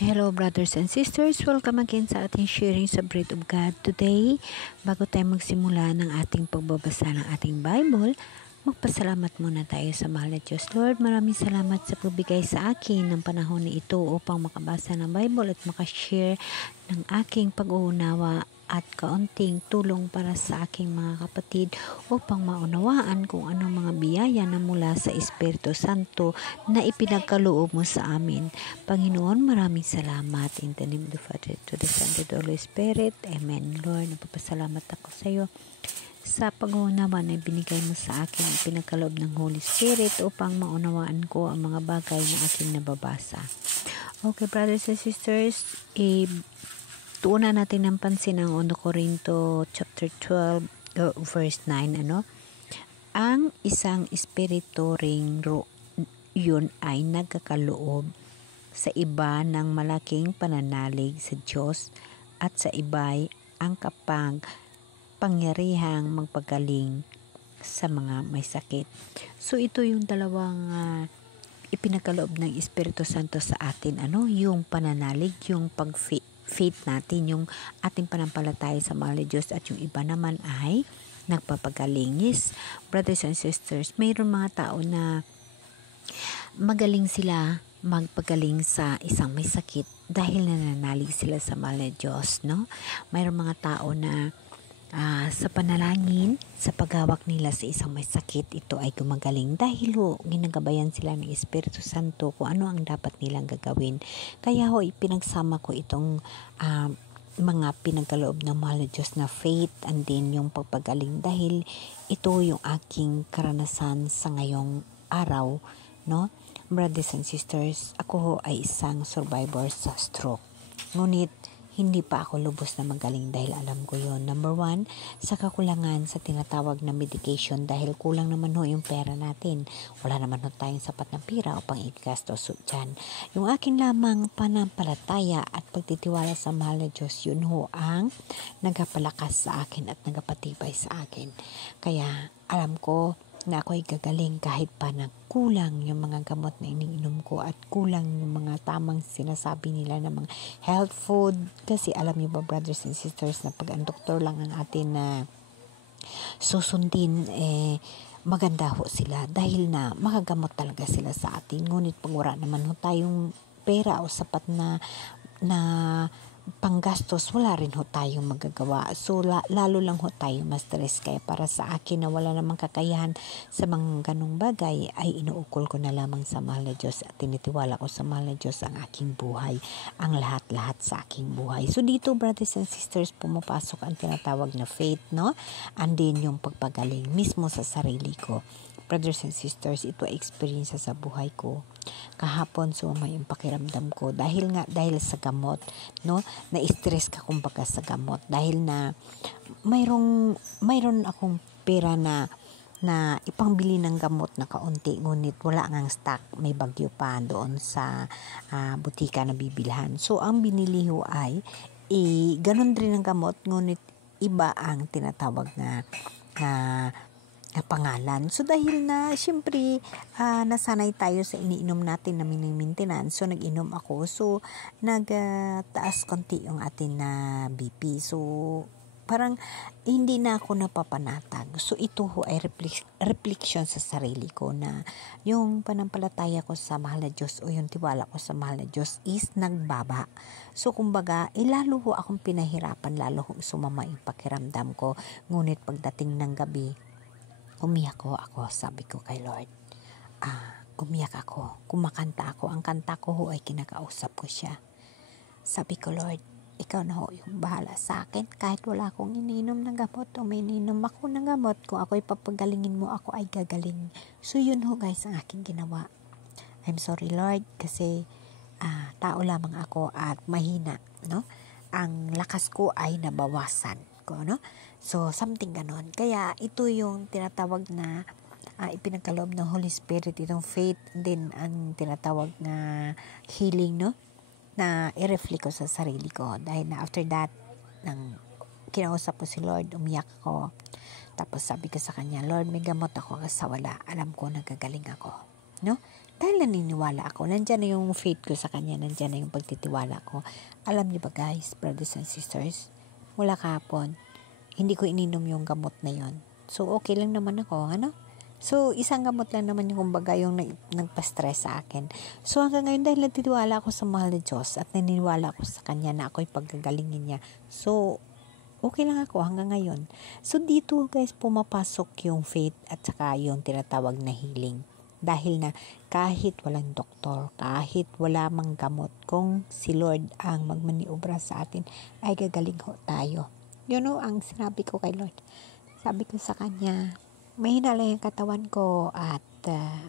Hello brothers and sisters, welcome again sa ating sharing sa Bread of God. Today, bago tayo magsimula ng ating pagbabasa ng ating Bible, magpasalamat muna tayo sa mahal na Diyos. Lord, maraming salamat sa pagbigay sa akin ng panahon na ito upang makabasa ng Bible at makashare ng aking pag-uunawa at kaunting tulong para sa aking mga kapatid upang maunawaan kung anong mga biyaya na mula sa Espiritu Santo na ipinagkaloob mo sa amin. Panginoon, maraming salamat. In the name of the Father, to the Son, to the Holy Spirit. Amen. Lord, napapasalamat ako sa iyo sa pag-uunawa na binigay mo sa akin ang pinagkaloob ng Holy Spirit upang maunawaan ko ang mga bagay na aking nababasa. Okay, brothers and sisters, tuunan natin ng pansin ang 1 Corinto chapter 12 verse 9. Ang isang espiritu ring yun ay nagkakaloob sa iba ng malaking pananalig sa Diyos at sa iba'y ang pangyarihang magpagaling sa mga may sakit. So ito yung dalawang ipinagkaloob ng Espiritu Santo sa atin, yung pananalig, yung faith natin, yung ating panampalataya sa mahal na Diyos, at yung iba naman ay nagpapagaling. Yes, brothers and sisters, mayroon mga tao na magaling sila magpagaling sa isang may sakit dahil nananalig sila sa mahal na Diyos, no? Mayroon mga tao na sa panalangin, sa paghawak nila sa isang may sakit, ito ay gumagaling dahil ginagabayan sila ng Espiritu Santo kung ano ang dapat nilang gagawin. Kaya pinagsama ko itong mga pinagkaloob ng mahal na Diyos na faith and then yung pagpagaling dahil ito yung aking karanasan sa ngayong araw, no? Brothers and sisters, ako ay isang survivor sa stroke. Ngunit hindi pa ako lubos na magaling dahil alam ko yon. Number 1, sa kakulangan sa tinatawag na medication dahil kulang naman yung pera natin. Wala naman tayong sapat na pera upang i-gastos dyan. Yung akin lamang panampalataya at pagtitiwala sa mahal na Diyos, yun ang nagapalakas sa akin at nagapatibay sa akin. Kaya alam ko na ako'y gagaling kahit pa na kulang yung mga gamot na iniinom ko at kulang yung mga tamang sinasabi nila na mga health food. Kasi alam niyo ba, brothers and sisters, na pag ang doktor lang ang atin na susundin, maganda sila dahil na makagamot talaga sila sa atin. Ngunit pag wala naman tayong pera o sapat na panggastos, wala rin tayong magagawa. So lalo lang tayo ma-stress. Kaya para sa akin na wala namang kakayahan sa mga ganong bagay, ay inuukol ko na lamang sa mahal na Diyos at tinitiwala ko sa mahal na Diyos ang aking buhay, ang lahat-lahat sa aking buhay. So dito, brothers and sisters, pumapasok ang tinatawag na faith, no? And then yung pagpagaling mismo sa sarili ko. Brothers and sisters, ito ay experience sa buhay ko. Kahapon sumama yung pakiramdam ko dahil sa gamot, no? Na-stress ka kumbaga sa gamot dahil na mayroon akong pera na ipangbili ng gamot na kaunti, ngunit wala ngang stock, may bagyo pa doon sa butika na bibilhan. So ang binili ay ganun rin ang gamot, ngunit iba ang tinatawag na pangalan. So dahil na syempre nasanay tayo sa iniinom natin na mini-maintenance, so nag-inom ako. So nagtaas konti yung atin na BP. So parang hindi na ako napapanatag. So ito ay reflection sa sarili ko na yung panampalataya ko sa mahal na Diyos o yung tiwala ko sa mahal na Diyos is nagbaba. So kumbaga, lalo akong pinahirapan, lalo sumama yung pakiramdam ko. Ngunit pagdating ng gabi, umiyak ako, sabi ko kay Lord. Umiyak ako, kumakanta ako. Ang kanta ko ay kinakausap ko siya. Sabi ko, Lord, ikaw na yung bahala sa akin. Kahit wala akong ininom ng gamot o may ininom ako ng gamot, kung ako'y papagalingin mo, ako ay gagaling. So yun guys, ang aking ginawa. I'm sorry, Lord, kasi tao lamang ako at mahina, no? Ang lakas ko ay nabawasan ko, no? So something ganon. Kaya ito yung tinatawag na ipinagkaloob ng Holy Spirit, itong faith, din ang tinatawag na healing, no? Na i-reflect ko sa sarili ko. Dahil na after that, nang kinausap ko si Lord, umiyak ako. Tapos sabi ko sa kanya, Lord, may gamot ako kasi wala. Alam ko nagagaling ako, no? Dahil naniniwala ako, nandyan na yung faith ko sa kanya, nandyan na yung pagtitiwala ko. Alam niyo ba guys, brothers and sisters, mula kahapon, hindi ko ininom yung gamot na yon. So, okay lang naman ako, ano? So, isang gamot lang naman yung kumbaga yung nagpa-stress sa akin. So, hanggang ngayon dahil nagtitiwala ako sa mahal na Diyos at naniniwala ako sa Kanya na ako'y paggagalingin niya. So, okay lang ako hanggang ngayon. So, dito guys, pumapasok yung faith at saka yung tinatawag na healing. Dahil na kahit walang doktor, kahit wala mang gamot, kung si Lord ang magmaniobra sa atin, ay gagaling ho tayo. You know, ang sinabi ko kay Lord, sabi ko sa Kanya, mahina lang yung katawan ko at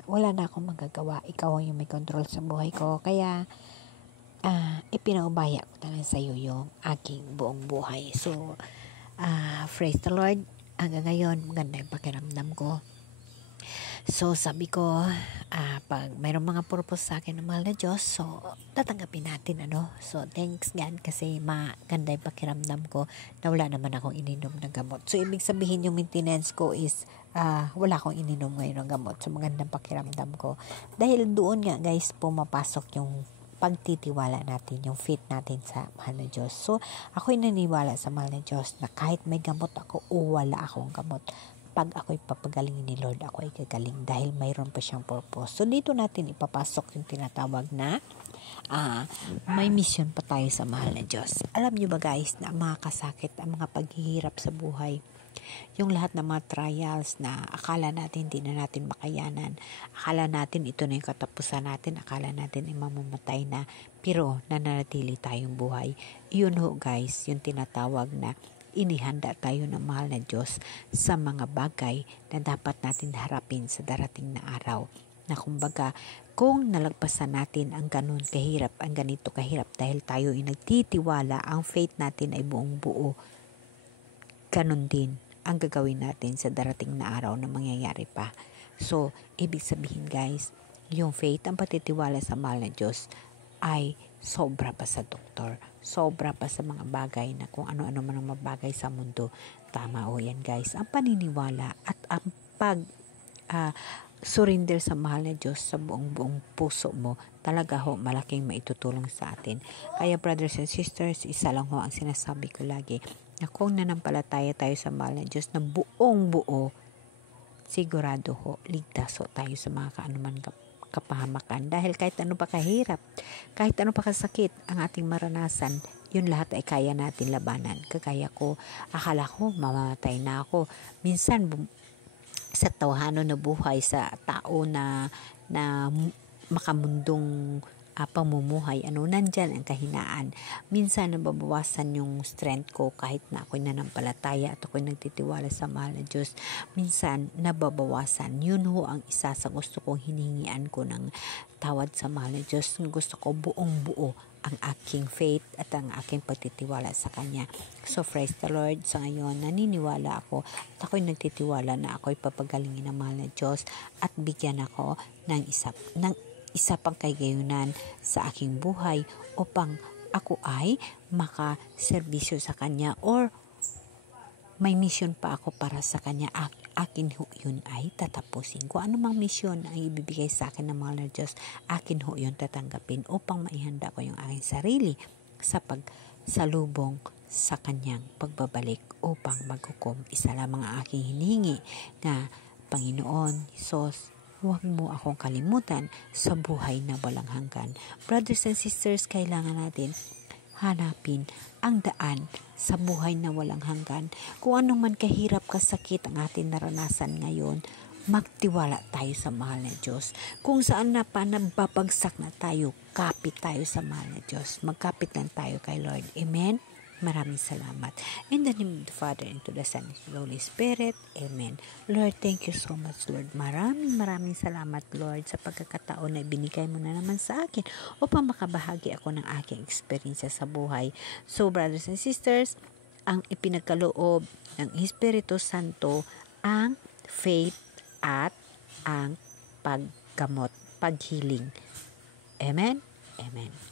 wala na akong magagawa. Ikaw yung may control sa buhay ko. Kaya, ipinaubaya ko talaga sa iyo yung aking buong buhay. So, praise the Lord. Hanggang ngayon, maganda yung pakiramdam ko. So, sabi ko, pag mayroong mga purpose sa akin ng mahal na Diyos, so, tatanggapin natin, ano. So, thanks God kasi maganda yung pakiramdam ko na wala naman akong ininom ng gamot. So, ibig sabihin yung maintenance ko is, wala akong ininom ngayon ng gamot. So, magandang pakiramdam ko. Dahil doon nga, guys, pumapasok yung pagtitiwala natin, yung faith natin sa mahal na Diyos. So, ako'y naniwala sa mahal na Diyos na kahit may gamot ako o wala akong gamot, pag ako'y papagalingin ni Lord, ako ay gagaling dahil mayroon pa siyang purpose. So, dito natin ipapasok yung tinatawag na may mission pa tayo sa mahal na Diyos. Alam niyo ba guys, na ang mga kasakit, ang mga paghihirap sa buhay, yung lahat ng mga trials na akala natin hindi na natin makayanan, akala natin ito na yung katapusan natin, akala natin ay mamamatay na, pero nananatili tayong buhay. Yun ho guys, yung tinatawag na inihanda tayo ng mahal na Diyos sa mga bagay na dapat natin harapin sa darating na araw. Na kumbaga, kung nalagpasan natin ang ganun kahirap, ang ganito kahirap dahil tayo ay nagtitiwala, ang faith natin ay buong buo, ganun din ang gagawin natin sa darating na araw na mangyayari pa. So, ibig sabihin guys, yung faith, ang patitiwala sa mahal na Diyos ay sobra pa sa doktor, sobra pa sa mga bagay na kung ano-ano man ang mabagay sa mundo. Tama o yan guys, ang paniniwala at ang surrender sa mahal na Diyos sa buong puso mo, talaga ho malaking maitutulong sa atin. Kaya brothers and sisters, isa lang ho ang sinasabi ko lagi, na kung nanampalataya tayo sa mahal na Diyos na buong buo, sigurado ho, ligtas ho tayo sa mga kaanuman kapahamakan. Dahil kahit ano pa kahirap, kahit ano pa kasakit ang ating maranasan, yun lahat ay kaya natin labanan. Kagaya ko, akala ko mamamatay na ako. Minsan, sa tawhano na buhay, sa tao na makamundong pamumuhay, nandyan ang kahinaan. Minsan nababawasan yung strength ko kahit na ako'y nanampalataya at ako'y nagtitiwala sa mahal na Diyos. Minsan nababawasan. Yun ho ang isa sa gusto kong hinihingian ko ng tawad sa mahal na Diyos. Gusto ko buong buo ang aking faith at ang aking pagtitiwala sa Kanya. So praise the Lord. Sa ngayon, naniniwala ako at ako'y nagtitiwala na ako'y papagalingin ng mahal na Diyos at bigyan ako ng isa pang kagayunan sa aking buhay upang ako ay makaserbisyo sa Kanya or may mission pa ako para sa Kanya. Akin ho yun ay tatapusin. Kung ano mang mission ang ibibigay sa akin ng mahal na Diyos, akin ho yun tatanggapin upang maihanda ko yung aking sarili sa pagsalubong sa Kanyang pagbabalik upang maghukom. Isa lamang ang aking hinihingi na Panginoon Hesus, huwag mo akong kalimutan sa buhay na walang hanggan. Brothers and sisters, kailangan natin hanapin ang daan sa buhay na walang hanggan. Kung anong man kahirap, kasakit ang ating naranasan ngayon, magtiwala tayo sa mahal na Diyos. Kung saan na pa nababagsak na tayo, kapit tayo sa mahal na Diyos. Magkapit lang tayo kay Lord. Amen? Maraming salamat. In the name of the Father, and to the Son, and to the Holy Spirit. Amen. Lord, thank you so much, Lord. Maraming salamat, Lord, sa pagkakataon na ibinigay mo na naman sa akin upang makabahagi ako ng aking experience sa buhay. So, brothers and sisters, ang ipinagkaloob ng Espiritu Santo, ang faith at ang paggamot, paghealing. Amen? Amen.